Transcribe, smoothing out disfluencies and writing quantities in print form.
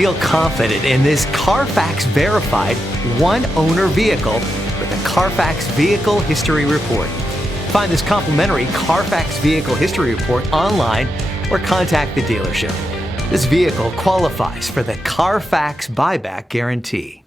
Feel confident in this Carfax verified one-owner vehicle with a Carfax Vehicle History Report. Find this complimentary Carfax Vehicle History Report online or contact the dealership. This vehicle qualifies for the Carfax Buyback Guarantee.